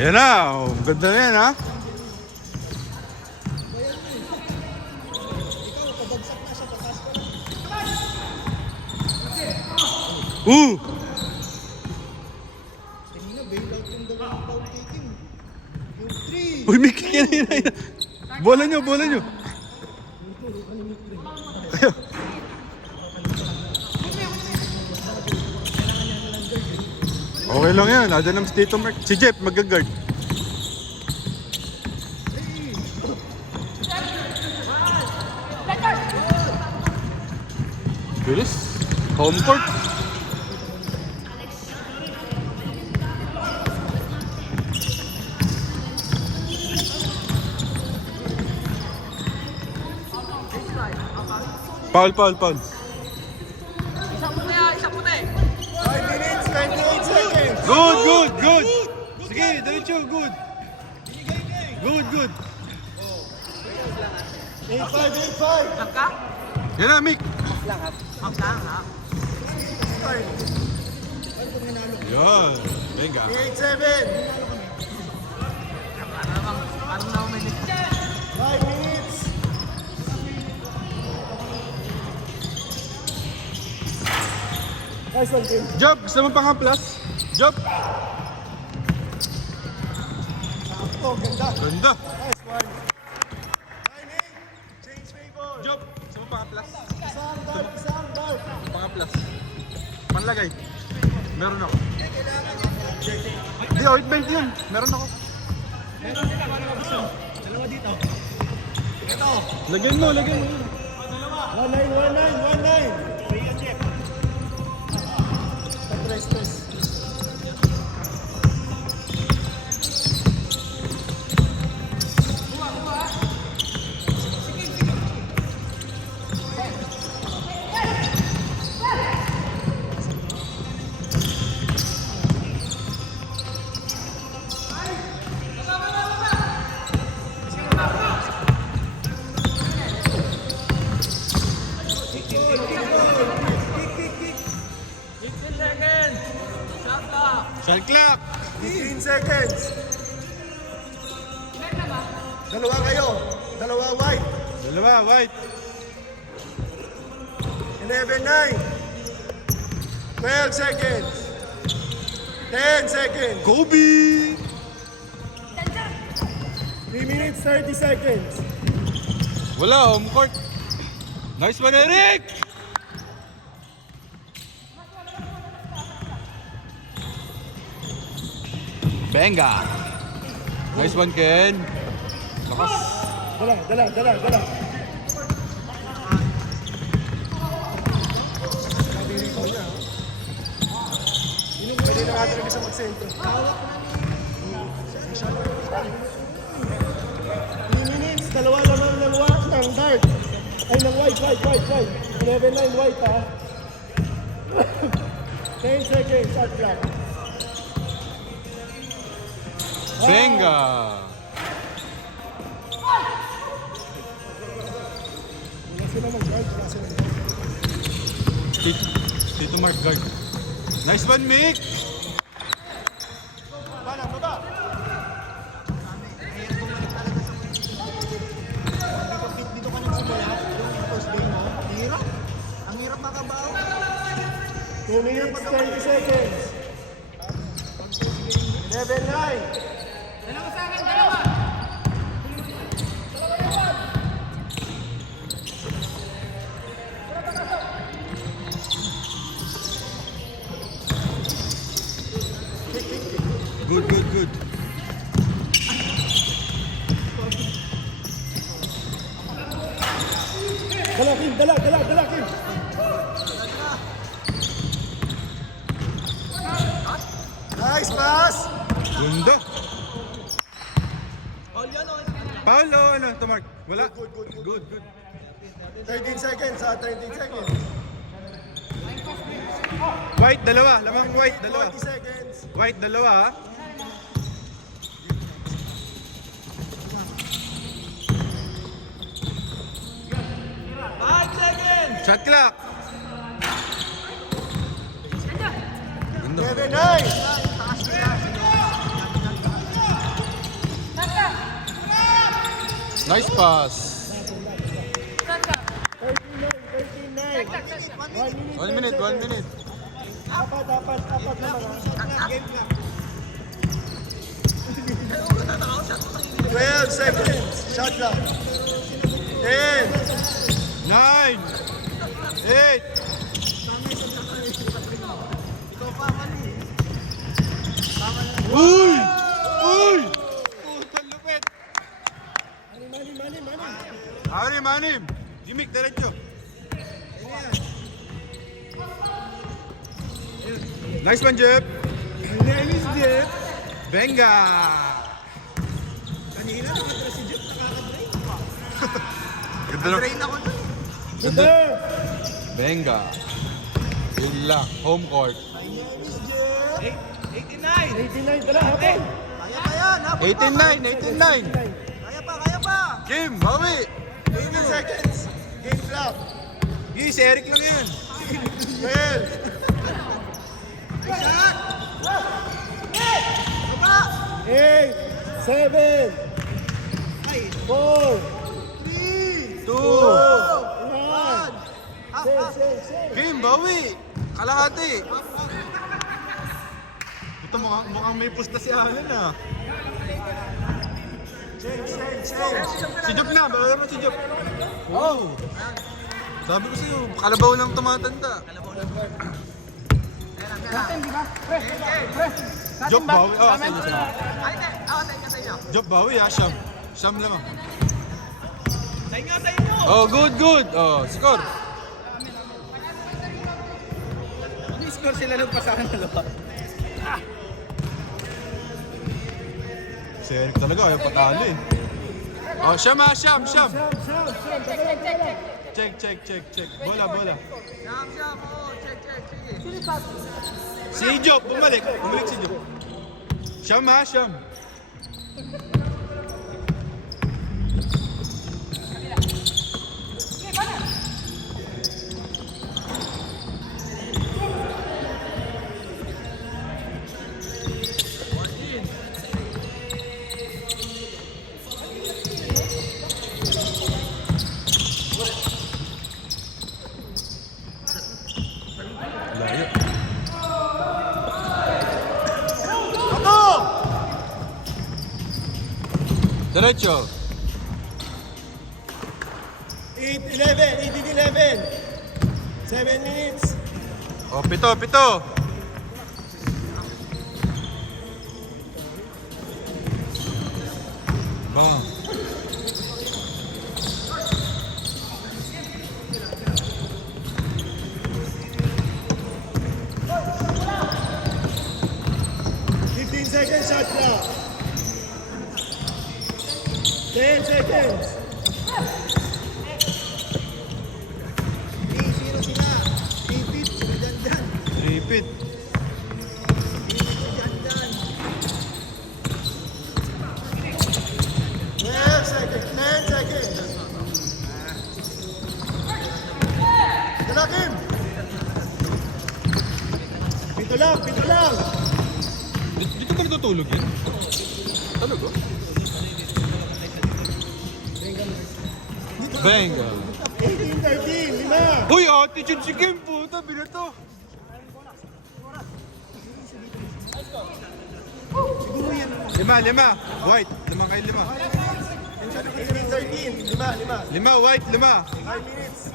Yan na, oh, ganda na yan ha. Uy, may kick yan. Bola nyo, bola nyo. Okay lang yan, ada ng Tito Mark. Si Jeff, mag-guard. Bilis. Home court. Foul. Good. Sige, diretso, good. Good. 8-5. Magka? Yan na, Mick. Magka, ha? Yan. Venga. 8-7. Parang na umilit. 5 minutes. Nice one, team. Job, gusto mo pa nga plus? Job. Oh, ganda. Ganda. Nice one. 9-8. Change favor. Job, gusto mo pa nga plus? Isang dart. Pa nga plus. Panlagay. Meron ako. Hindi, oil paint yun. Meron ako. Dalawa dito. Lagyan mo. 1-9. stress. Shot clock. 15 seconds. Dalawa kayo. Dalawa white. Dalawa, white. 11-9. 12 seconds. 10 seconds. Kobe. 3 minutes, 30 seconds. Wala, home court. Nice one, Eric. Benga. Nice one, Ken. Lakas. Dala. Pwede na natin sa mag-sentro. 3 minutes, dalawa naman ng dart. Ay, ng white. 11-9 white, ha? 10 seconds, shot clock. Benga. Wala sila mag-guard, Tito Mark guard. Nice one, Mick. Baba. Dito ka nagsimula, yung first day mo, ang hirap makabaw. 2 minutes, 30 seconds. 11-9. Good. Dala, Kim. Nice pass. Ganda. Paul, ano, to Mark? Wala? Good. 13 seconds, 13 seconds. White, dalawa. Lamang white, dalawa. 40 seconds. White, dalawa, ha? Shot clock. Ganda. 11-9. Nice pass. 39. 1 minute, 1 minute. Apat naman. Game clock. 12 seconds. Shot clock. 10. 9, 8, Uy! Uy! Putang lupit! Anim, anim! Jimik, diretso! Nice one, Jeff! Nice, Jeff. Benga! Kanina, nakatras si Jeff. Nakaka-drain. Ganda na. Drain ako dun. Ganda. Benga. Yun lang, home court. Nice, Jeff. 89! 89 pala, hapon. Kaya pa yan, hapon pa. 18-9, 18-9! Kaya pa. Kim, bawi! 18 seconds. Game clock. Gi, si Eric lang yan. 12. Shot. 8, 7, 4, 3, 2! 1. Kim, bawi! Kalahati! Ito mukhang may pusta si Alan ah. Si Job na, baka naman si Job. Oh! Sabi ko sa'yo, kalabaw lang tumatanda. Job bawi, oh, sa inyo. Job bawi ah, Siyam. Siyam lamang. Oh, good, good. Oh, score. Score sila nagpasakan na loob. Si Eric talaga, ayaw patalo eh. Oh, Siyam ah, Siyam. Check. Bola. Si Job, bumalik si Job. Siyam ah, Siyam. Layo. Diretso. 18-11. 7 minutes. Oh, pito. Bang. Second shot clock. 10 seconds. 3-0 sila. Repeat. Dandan. Repeat. Dandan. 12 seconds. 10 seconds. Dala, Kim. Pito lang. Dito ka natutulog yan? Talaga? Benga. 18-13. 5. Uy, attitude si Kim, puta, binato. Lima. White, 5 kayo 18-13. 5. 5. White, 5. 5 minutes.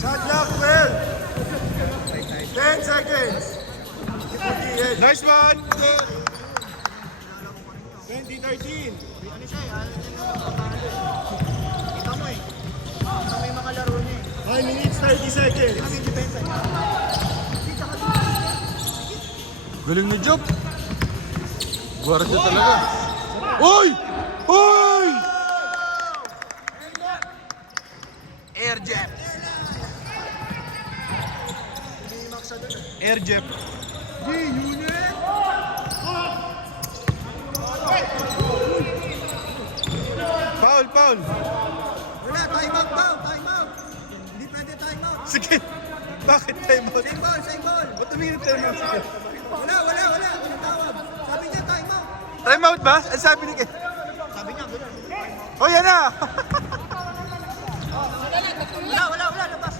Shot clock 12. 10 seconds. 48. Nice one. 2013. Ano siya eh? Kita mo eh. Kita mo yung mga laro niya eh. 5 minutes, 30 seconds. Kami depensa. Galing ni Job. Guardia talaga. Uy! Air Jab. Air Jeff. Unit. Foul. Wala, time out daw. Hindi pwede time out. Sige. Bakit time out? Same ball. Ba't tumingin time out? Wala. Walang tawag. Sabi niya time out. Time out ba? Ang sabi ni Ken. Sabi niya, gano'n. Oh, yan na! Wala. Labas.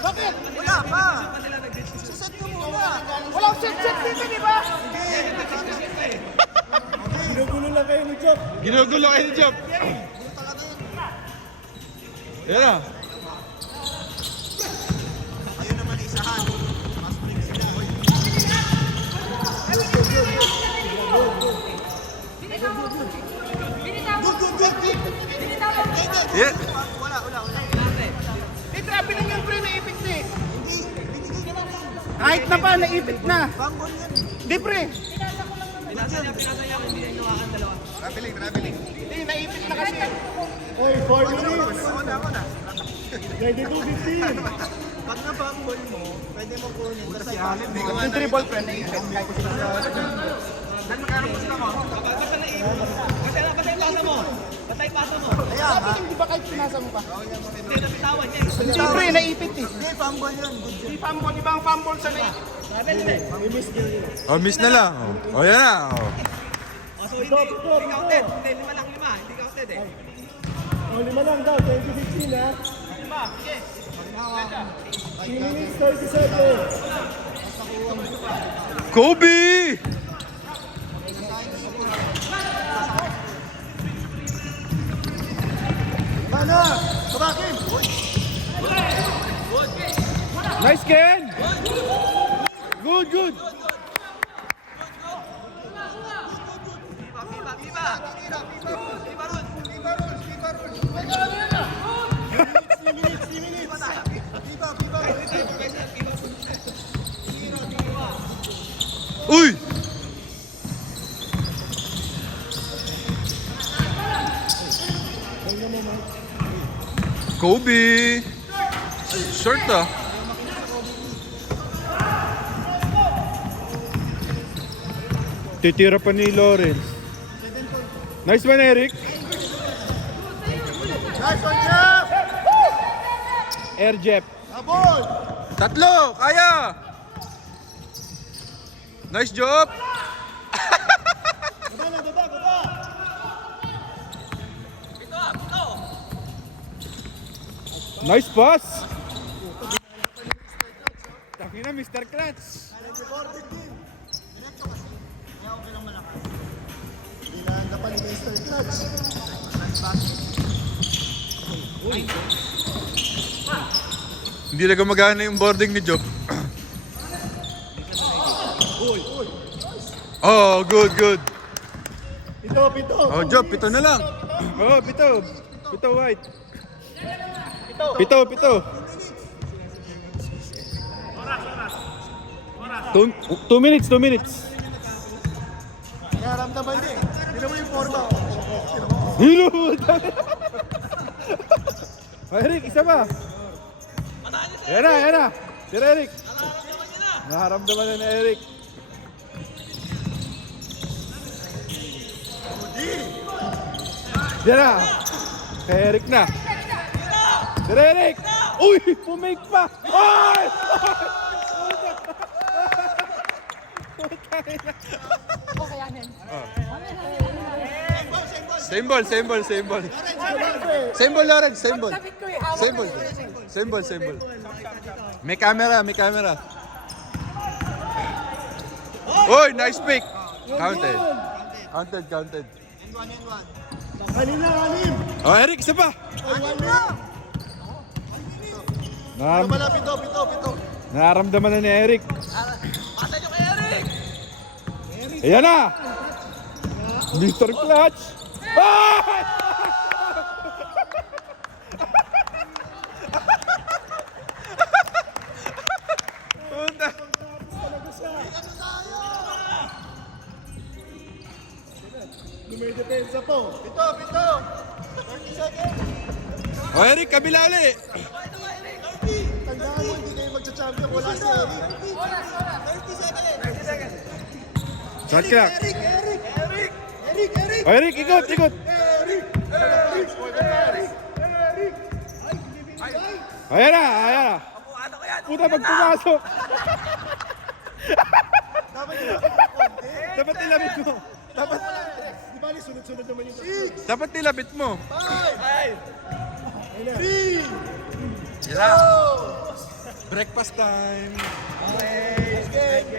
Bakit? Wala pa. Set mo muna. Walang set dito, di ba? Ginugulo lang kayo ni Job. Ginugulo kayo ni Job. Yan na. Ayun naman isahan. Mas break sila. Yeah. Wala. Di trabe lang yung pre, naipit na eh. Kahit na pa, naipit na. Bangol yan. Di pre. Traveling. Di, naipit na kasi. Oy, 4 minutes. Ako na. Ready to 15. Pag na-bangol mo, pwede mo kunin. Kasi Yung dribble pre, naipit. Kahit Patay pasa mo. sabi hindi ba kahit pinasa mo pa? Hindi pre, naipit eh. Hindi, bangol yan. Good job. Di fumble, ibang fumble sa naipit. Oh, miss na lang. Oh, yan na. Oh. So hindi counted. Hindi, 5 lang 5. Hindi counted eh. Oh, 5 lang daw. 2015 ha. 3 minutes 37. Kobe! Mana? Kabakin! Nice, Ken! Good. Uy! Kobe! Short ah. Titira pa ni Lawrence. Nice one, Eric. Nice one, Jeff! Air Jep. Abol! Tatlo! Kaya! Nice job! Baba! Nice pass! Taki na, Mr. Clutch. Recorded din. Diretso kasi. Kaya okay lang malakas. Hindi na napalit yung start clutch. Hindi na gumagana yung boarding ni Job. Oh, good. Pito! Oh, Job, pito na lang. Oh, pito. Pito white. Pito. 2 minutes. Nararamdaman din. Hindi mo yung forma. Hilo! Oh, Eric, isa pa. Yan na. Tira, Eric. Nakaramdaman na ni Eric. Yan na. Kay Eric na. Tira, Eric. Uy! Pumake pa! Ay! Same ball. Same ball, Lawrence. Same ball. May camera. Oy, nice pick. Counted. N1. Kanina, anim. Oh, Eric, isa pa. Anim na. Wala, pito. Nararamdaman na ni Eric. Ayan na. Mr. Clutch. Ah! Puta. Lumidepensa po. Pito. 30 seconds. Oh, Eric, kabila ulit. Tandaan mo, hindi kayo magsa-champion. Wala si Eric. 30 seconds. Shot clock. Eric. Oh, Eric, ikot. Eric. Ayan na. Puta, pag pumasok. Dapat yung konti. Dapat nilamig mo. bali, sunod-sunod naman yung Dapat nilabit mo. 3, Yan. Breakfast time. Okay.